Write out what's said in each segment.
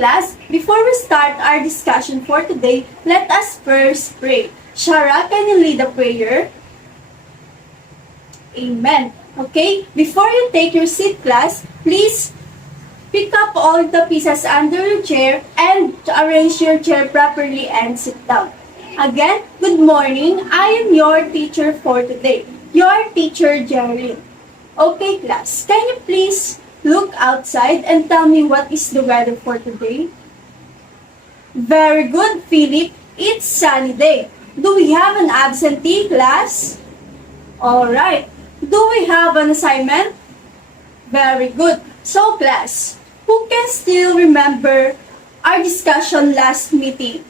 class, before we start our discussion for today, let us first pray. Shara, can you lead the prayer? Amen. Okay, before you take your seat, class, please pick up all the pieces under your chair and arrange your chair properly and sit down. Again, good morning. I am your teacher for today. Your teacher, Jerrylyn. Okay, class, can you please look outside and tell me what is the weather for today? Very good, Philip. It's sunny day. Do we have an absentee, class? Alright. Do we have an assignment? Very good. So, class, who can still remember our discussion last meeting?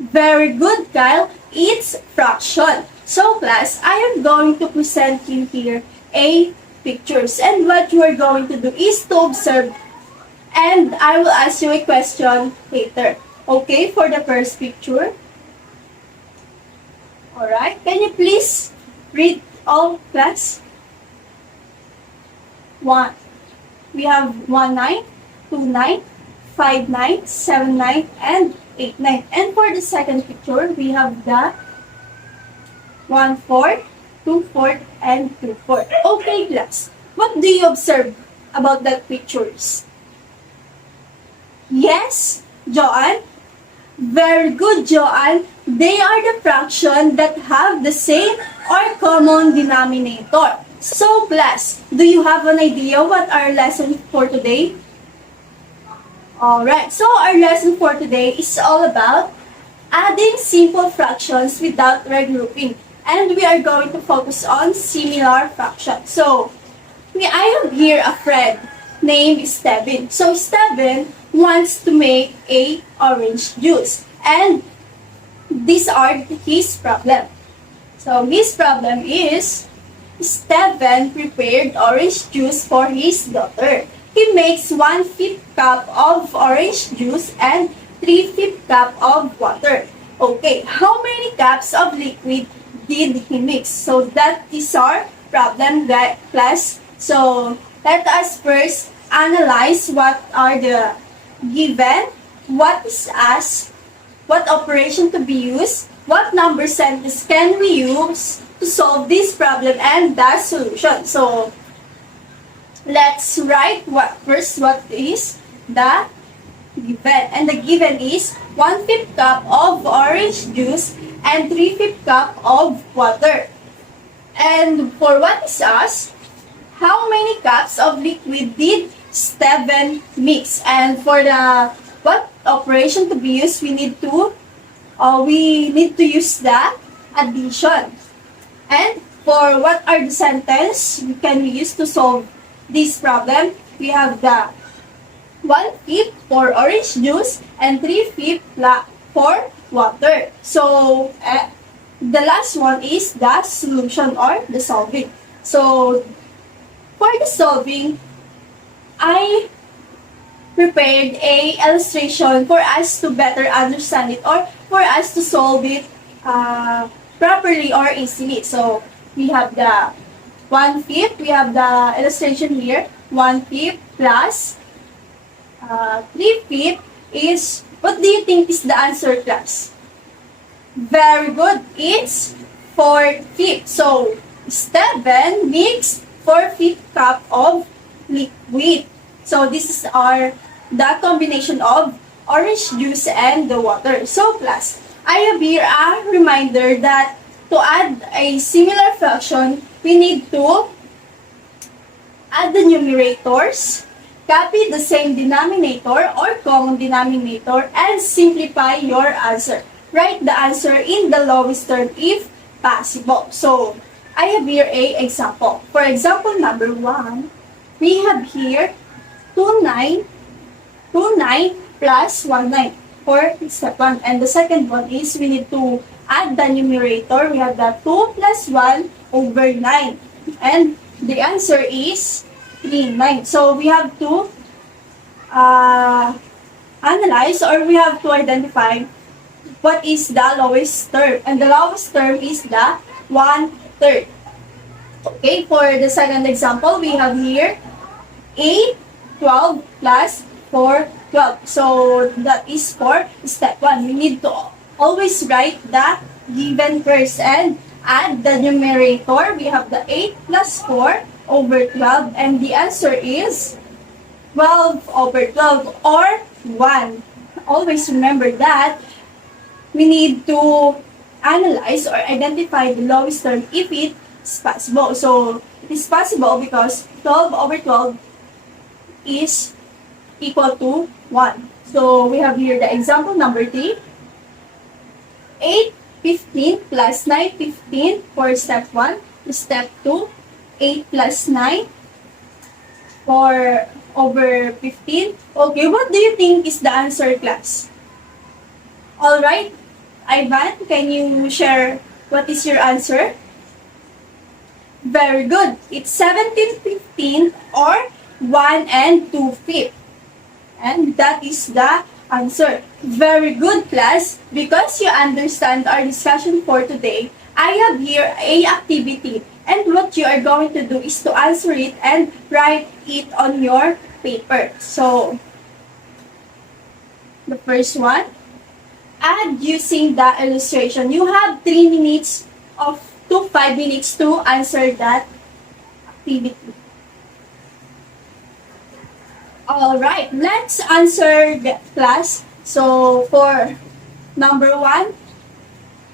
Very good, Kyle. It's fraction. So, class, I am going to present you here a pictures. And what you are going to do is to observe. And I will ask you a question later. Okay, for the first picture. Alright, can you please read all, class? 1. We have 1, 9, 2, 9, 5, 9, 7, 9, and 8, 9. And for the second picture, we have the 1, 4, 2, 4, and 2, 4. Okay, class. What do you observe about that pictures? Yes, Joanne? Very good, Joanne. They are the fraction that have the same or common denominator. So, class, do you have an idea what our lesson for today? Alright, so our lesson for today is all about adding simple fractions without regrouping. And we are going to focus on similar fractions. So, I have here a friend named Steven. So, Steven wants to make a orange juice. And these are his problem. So, his problem is Steven prepared orange juice for his daughter. He makes 1/5 cup of orange juice and 3/5 cup of water. Okay, how many cups of liquid did he mix? So that is our problem, class. So let us first analyze what are the given, what is asked, what operation to be used, what number sentence can we use to solve this problem, and the solution. So let's write what is the given. And the given is 1/5 cup of orange juice and 3/5 cup of water. And for what is asked, how many cups of liquid did Steven mix? And for the what operation to be used, we need to use the addition. And for what are the sentence we can use to solve this problem? We have the 1/5 for orange juice and 3/5 for water. So, the last one is the solution or the solving. So, for the solving, I prepared a illustration for us to better understand it or for us to solve it properly or easily. So, we have the 1/5, we have the illustration here, 1/5 plus 3/5 is, what do you think is the answer, class? Very good, it's 4/5. So, Steven mixed 4/5 cup of liquid. So, this is the combination of orange juice and the water. So, class, I have here a reminder that to add a similar fraction, we need to add the numerators, copy the same denominator or common denominator, and simplify your answer. Write the answer in the lowest term if possible. So, I have here a example. For example, number 1, we have here 2, 9 plus 1, 9 for step 1. And the second one is we need to add the numerator. We have the 2 plus 1 over 9. And the answer is 3, 9. So, we have to analyze or we have to identify what is the lowest term. And the lowest term is the 1/3. Okay, for the second example, we have here 8, 12 plus for 12. So that is for step 1. We need to always write the given first and add the numerator. We have the 8 plus 4 over 12, and the answer is 12 over 12 or 1. Always remember that we need to analyze or identify the lowest term if it is possible. So it is possible because 12 over 12 is equal to 1. So we have here the example number 3. 8 15 plus 9 15 for step 1. Step 2, 8 plus 9 for over 15. Okay, what do you think is the answer, class? Alright, Ivan, can you share what is your answer? Very good. It's 17 15 or 1 and 2 fifths. And that is the answer. Very good, class. Because you understand our discussion for today, I have here a activity. And what you are going to do is to answer it and write it on your paper. So, the first one, add using the illustration. You have 3 minutes to 5 minutes to answer that activity. Alright, let's answer the class. So, for number 1,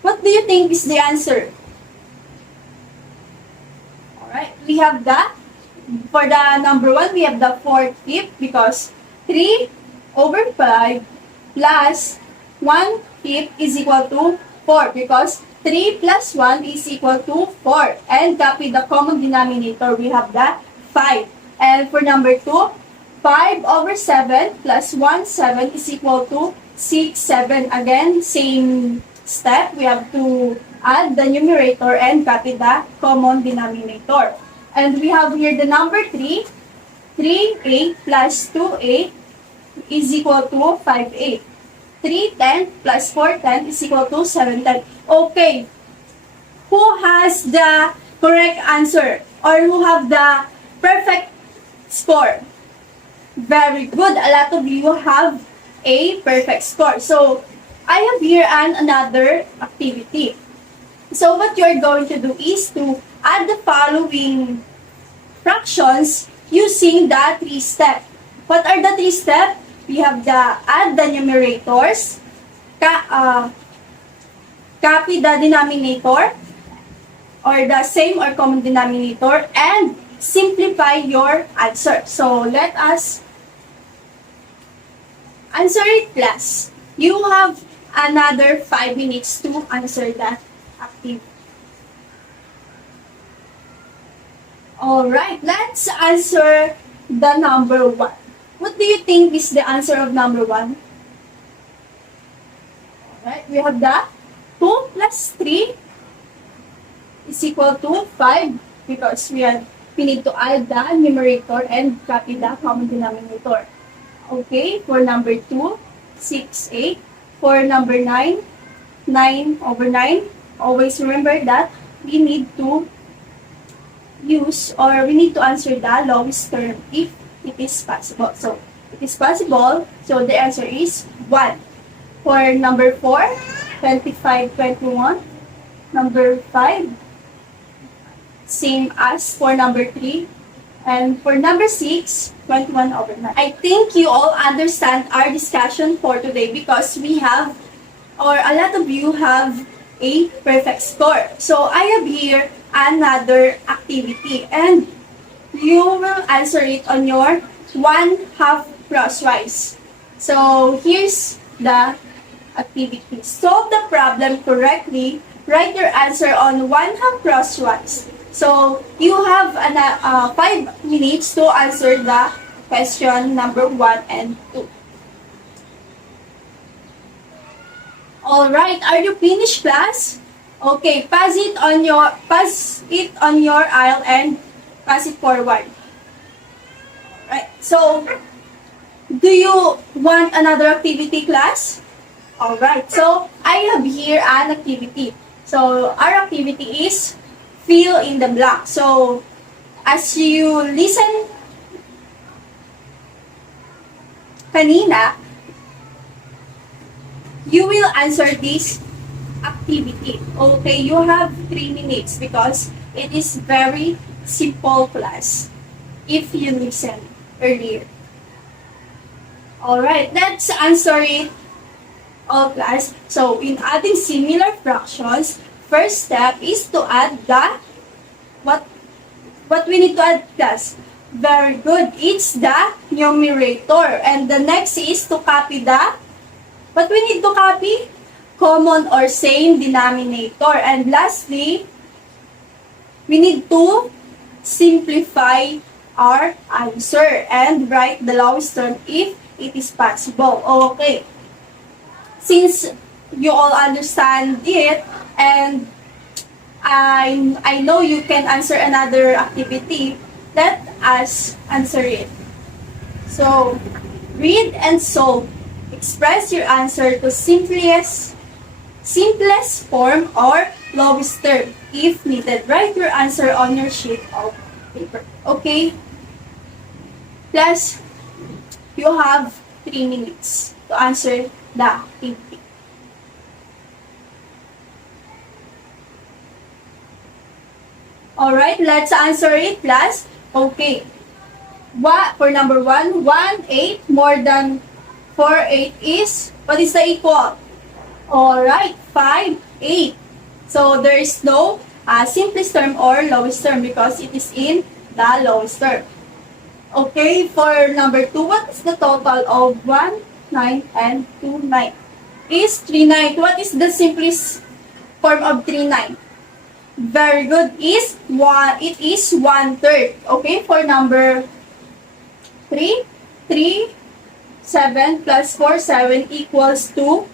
what do you think is the answer? Alright, we have for the number 1, we have the 4th fifth because 3 over 5 plus 1 fifth is equal to 4 because 3 plus 1 is equal to 4. And copy the common denominator, we have the 5. And for number 2, 5 over 7 plus 1 7 is equal to 6 7. Again, same step. We have to add the numerator and copy the common denominator. And we have here the number 3. 3 8 plus 2 8 is equal to 5 8. 3 10 plus 4 10 is equal to 7 10. Okay. Who has the correct answer? Or who have the perfect score? Very good. A lot of you have a perfect score. So, I have here another activity. So, what you are going to do is to add the following fractions using the 3 steps. What are the 3 steps? We have the add the numerators, copy the denominator, or the same or common denominator, and simplify your answer. So, let us answer it, class. You have another 5 minutes to answer that activity. Alright, let's answer the number 1. What do you think is the answer of number 1? Alright, we have the 2 plus 3 is equal to 5 because we need to add the numerator and copy the common denominator. Okay, for number 2, 6, 8. For number 9, 9 over 9. Always remember that we need to use or we need to answer the lowest term if it is possible. So, it is possible. So, the answer is 1. For number 4, 25, 21. Number 5, same as for number 3. And for number 6, 21 over 9. I think you all understand our discussion for today because we have, or a lot of you have a perfect score. So, I have here another activity and you will answer it on your 1/2 crosswise. So, here's the activity. Solve the problem correctly. Write your answer on 1/2 crosswise. So, you have 5 minutes to answer the question number 1 and 2. Alright, are you finished, class? Okay, pass it on your aisle and pass it forward. Alright, so, do you want another activity, class? Alright, so, I have here an activity. So, our activity is fill in the blank. So, as you listen kanina, you will answer this activity. Okay, you have 3 minutes because it is very simple class if you listen earlier. Alright, let's answer it all class. So, in adding similar fractions, first step is to add the, what we need to add class? Very good, it's the numerator. And the next is to copy the, what we need to copy? Common or same denominator. And lastly, we need to simplify our answer and write the lowest term if it is possible. Okay. Since you all understand it, and I know you can answer another activity, let us answer it. So, read and solve. Express your answer to simplest form or lowest term. If needed, write your answer on your sheet of paper. Okay? Plus, you have 3 minutes to answer the activity. Alright, let's answer it, class. Okay. For number 1, 1, 8 more than 4, 8 is, what is the equal? Alright, 5, 8. So, there is no simplest term or lowest term because it is in the lowest term. Okay, for number 2, what is the total of 1, 9, and 2, 9? Is 3, 9. What is the simplest form of 3, 9? Very good. It is 1/3. Okay, for number 3, 3, 7 plus 4, 7 equals to,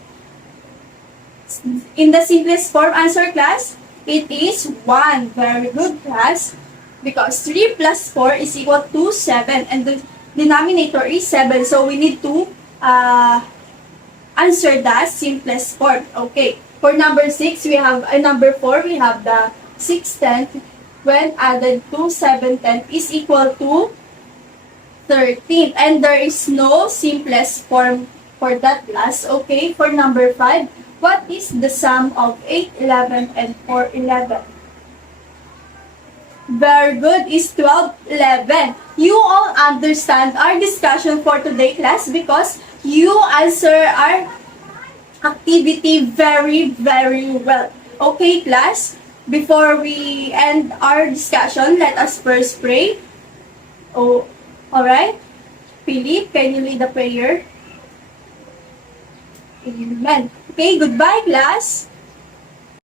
in the simplest form, answer class, it is 1. Very good, class. Because 3 plus 4 is equal to 7 and the denominator is 7. So we need to answer the simplest form. Okay. For number 6, we have, number 4, we have the 6/10 when added to 7/10 is equal to 13. And there is no simplest form for that class. Okay. For number 5, what is the sum of 8/11 and 4/11? Very good, is 12/11. You all understand our discussion for today, class, because you answer our activity very, very well. Okay, class, before we end our discussion, let us first pray. Oh, alright. Philip, can you lead the prayer? Amen. Okay, goodbye, class.